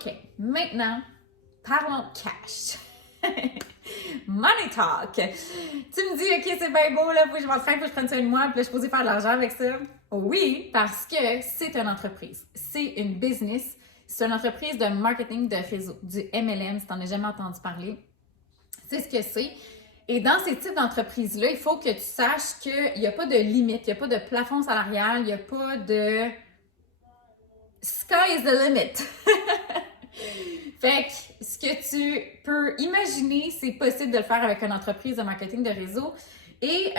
OK, maintenant, parlons cash. Money talk. Tu me dis, OK, c'est bien beau, là, faut que je m'entraîne, faut que je prenne soin de moi, puis là, je suis supposée faire de l'argent avec ça. Oui, parce que c'est une entreprise. C'est une business. C'est une entreprise de marketing de réseau, du MLM, si tu n'en as jamais entendu parler. C'est ce que c'est. Et dans ces types d'entreprises-là, il faut que tu saches qu'il n'y a pas de limite, il n'y a pas de plafond salarial, il n'y a pas de sky is the limit. Fait que ce que tu peux imaginer, c'est possible de le faire avec une entreprise de marketing de réseau. Et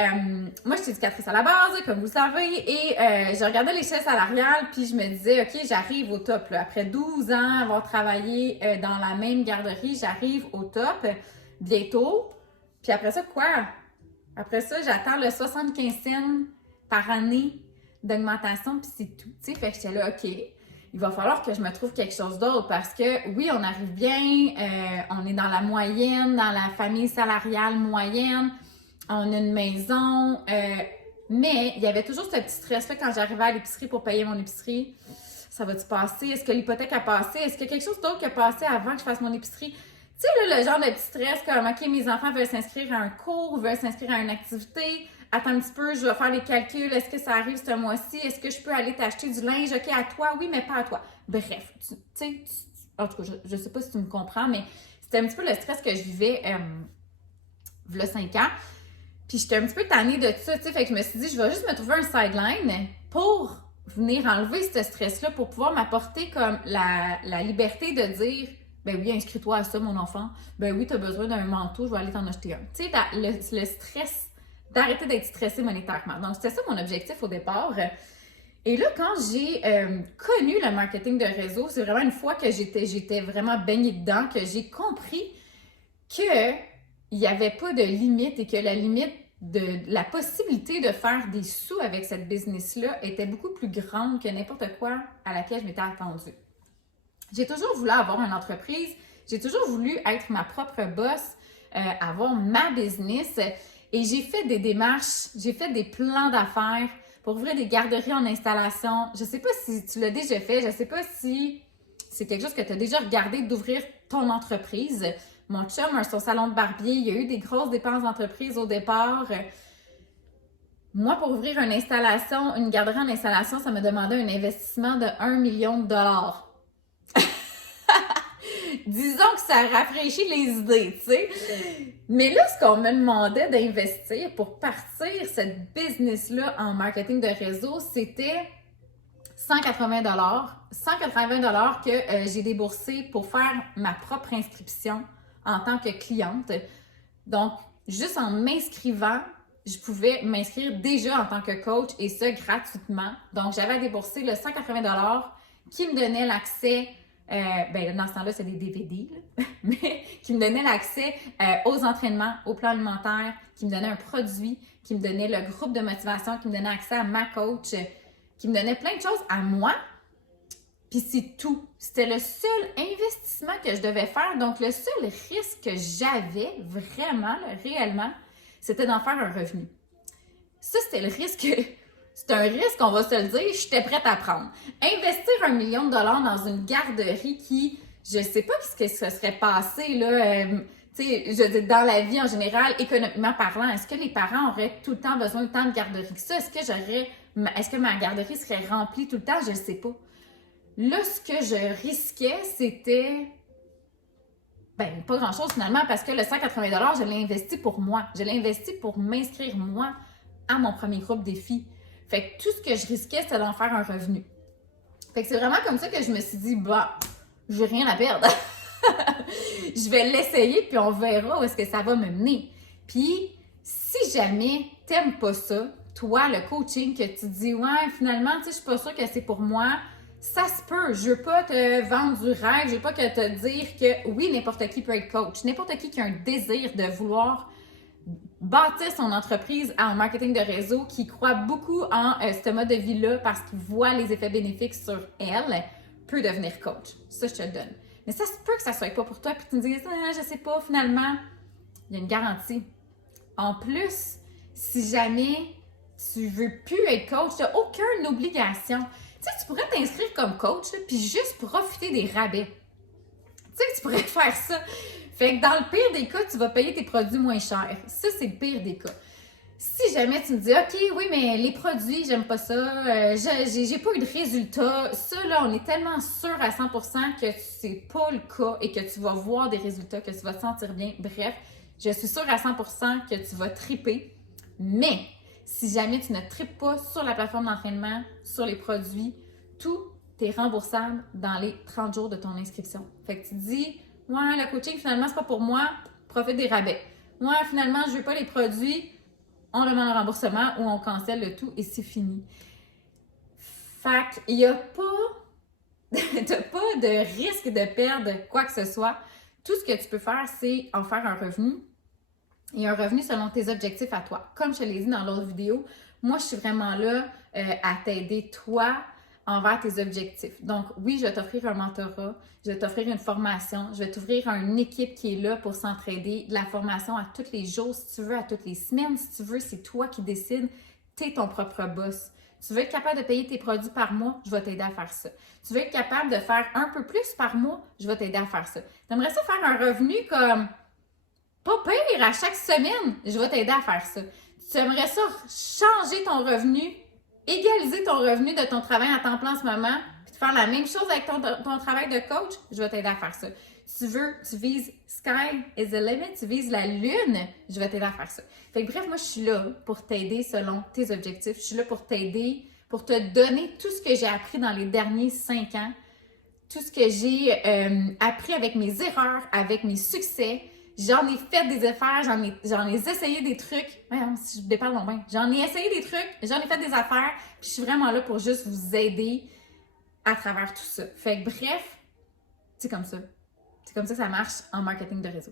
moi, je suis éducatrice à la base, comme vous le savez, et je regardais l'échelle salariale, puis je me disais, OK, j'arrive au top. Là. Après 12 ans, avoir travaillé dans la même garderie, j'arrive au top bientôt. Puis après ça, quoi? Après ça, j'attends le 75 cents par année d'augmentation, puis c'est tout. Tu sais, fait que j'étais là, OK, il va falloir que je me trouve quelque chose d'autre parce que, oui, on arrive bien, on est dans la moyenne, dans la famille salariale moyenne, on a une maison, mais il y avait toujours ce petit stress-là quand j'arrivais à l'épicerie pour payer mon épicerie. Ça va-tu passer? Est-ce que l'hypothèque a passé? Est-ce qu'il y a quelque chose d'autre qui a passé avant que je fasse mon épicerie? Tu sais, là, le genre de petit stress comme, OK, mes enfants veulent s'inscrire à un cours, veulent s'inscrire à une activité. Attends un petit peu, je vais faire les calculs. Est-ce que ça arrive ce mois-ci? Est-ce que je peux aller t'acheter du linge? OK, à toi, oui, mais pas à toi. Bref, tu sais, en tout cas, je sais pas si tu me comprends, mais c'était un petit peu le stress que je vivais il y a 5 ans. Puis j'étais un petit peu tannée de ça, tu sais, fait que je me suis dit, je vais juste me trouver un sideline pour venir enlever ce stress-là, pour pouvoir m'apporter comme la liberté de dire, ben oui, inscris-toi à ça, mon enfant. Ben oui, tu as besoin d'un manteau, je vais aller t'en acheter un. Tu sais, le stress, d'arrêter d'être stressé monétairement. Donc, c'était ça mon objectif au départ. Et là, quand j'ai connu le marketing de réseau, c'est vraiment une fois que j'étais vraiment baignée dedans, que j'ai compris qu'il n'y avait pas de limite et que la limite de la possibilité de faire des sous avec cette business-là était beaucoup plus grande que n'importe quoi à laquelle je m'étais attendue. J'ai toujours voulu avoir une entreprise, j'ai toujours voulu être ma propre boss, avoir ma business et j'ai fait des démarches, j'ai fait des plans d'affaires pour ouvrir des garderies en installation. Je ne sais pas si tu l'as déjà fait, je ne sais pas si c'est quelque chose que tu as déjà regardé d'ouvrir ton entreprise. Mon chum a son salon de barbier, il y a eu des grosses dépenses d'entreprise au départ. Moi, pour ouvrir une installation, une garderie en installation, ça me demandait un investissement de 1 million de dollars. Disons que ça rafraîchit les idées, tu sais. Mais là, ce qu'on me demandait d'investir pour partir cette business-là en marketing de réseau, c'était 180 $. Que j'ai déboursé pour faire ma propre inscription en tant que cliente. Donc, juste en m'inscrivant, je pouvais m'inscrire déjà en tant que coach et ça gratuitement. Donc, j'avais à débourser le 180 $ qui me donnait l'accès, dans ce temps-là, c'est des DVD, là, mais qui me donnait l'accès aux entraînements, au plan alimentaire, qui me donnait un produit, qui me donnait le groupe de motivation, qui me donnait accès à ma coach, qui me donnait plein de choses à moi. Puis c'est tout. C'était le seul investissement que je devais faire. Donc, le seul risque que j'avais vraiment, là, réellement, c'était d'en faire un revenu. Ça, c'était le risque. C'est un risque, on va se le dire, j'étais prête à prendre. Investir 1 million de dollars dans une garderie qui, je sais pas ce que se serait passé, là, tu sais, je veux dire, dans la vie en général, économiquement parlant, est-ce que les parents auraient tout le temps besoin de tant de garderies que ça? Est-ce que ma garderie serait remplie tout le temps? Je ne sais pas. Là, ce que je risquais, c'était pas grand-chose finalement parce que le 180 $, je l'ai investi pour moi. Je l'ai investi pour m'inscrire moi à mon premier groupe défi. Fait que tout ce que je risquais, c'était d'en faire un revenu. Fait que c'est vraiment comme ça que je me suis dit, j'ai rien à perdre. Je vais l'essayer puis on verra où est-ce que ça va me mener. Puis, si jamais t'aimes pas ça, toi, le coaching, que tu dis, ouais, finalement, tu sais, je suis pas sûre que c'est pour moi, ça se peut. Je veux pas te vendre du rêve, je veux pas te dire que oui, n'importe qui peut être coach. N'importe qui a un désir de vouloir bâtir son entreprise en marketing de réseau, qui croit beaucoup en ce mode de vie-là parce qu'il voit les effets bénéfiques sur elle, peut devenir coach. Ça, je te le donne. Mais ça se peut que ça soit pas pour toi, puis tu me dises, je sais pas, finalement, il y a une garantie. En plus, si jamais tu veux plus être coach, tu n'as aucune obligation. Tu sais, tu pourrais t'inscrire comme coach, puis juste profiter des rabais. Tu sais que tu pourrais faire ça. Fait que dans le pire des cas, tu vas payer tes produits moins chers. Ça, c'est le pire des cas. Si jamais tu me dis, OK, oui, mais les produits, j'aime pas ça, j'ai pas eu de résultat, ça, là, on est tellement sûr à 100% que c'est pas le cas et que tu vas voir des résultats, que tu vas te sentir bien. Bref, je suis sûre à 100% que tu vas triper. Mais si jamais tu ne tripes pas sur la plateforme d'entraînement, sur les produits, tout est remboursable dans les 30 jours de ton inscription. Fait que tu te dis, ouais, le coaching, finalement, c'est pas pour moi, profite des rabais. Ouais, finalement, je veux pas les produits, on demande un remboursement ou on cancelle le tout et c'est fini. Fait qu'il n'y a pas, t'as pas de risque de perdre quoi que ce soit. Tout ce que tu peux faire, c'est en faire un revenu et un revenu selon tes objectifs à toi. Comme je te l'ai dit dans l'autre vidéo, moi, je suis vraiment là à t'aider, toi, envers tes objectifs. Donc, oui, je vais t'offrir un mentorat, je vais t'offrir une formation, je vais t'offrir une équipe qui est là pour s'entraider, de la formation à tous les jours, si tu veux, à toutes les semaines, si tu veux, c'est toi qui décides, tu es ton propre boss. Tu veux être capable de payer tes produits par mois, je vais t'aider à faire ça. Tu veux être capable de faire un peu plus par mois, je vais t'aider à faire ça. Tu aimerais ça faire un revenu comme pas pire à chaque semaine, je vais t'aider à faire ça. Tu aimerais ça changer ton revenu, égaliser ton revenu de ton travail à temps plein en ce moment, puis faire la même chose avec ton travail de coach, je vais t'aider à faire ça. Tu veux, tu vises sky is the limit, tu vises la lune, je vais t'aider à faire ça. Fait que bref, moi, je suis là pour t'aider selon tes objectifs. Je suis là pour t'aider, pour te donner tout ce que j'ai appris dans les derniers 5 ans, tout ce que j'ai appris avec mes erreurs, avec mes succès. J'en ai fait des affaires, j'en ai essayé des trucs. Voyons, si je déparle mon bain. J'en ai essayé des trucs, j'en ai fait des affaires, puis je suis vraiment là pour juste vous aider à travers tout ça. Fait que bref, c'est comme ça. C'est comme ça que ça marche en marketing de réseau.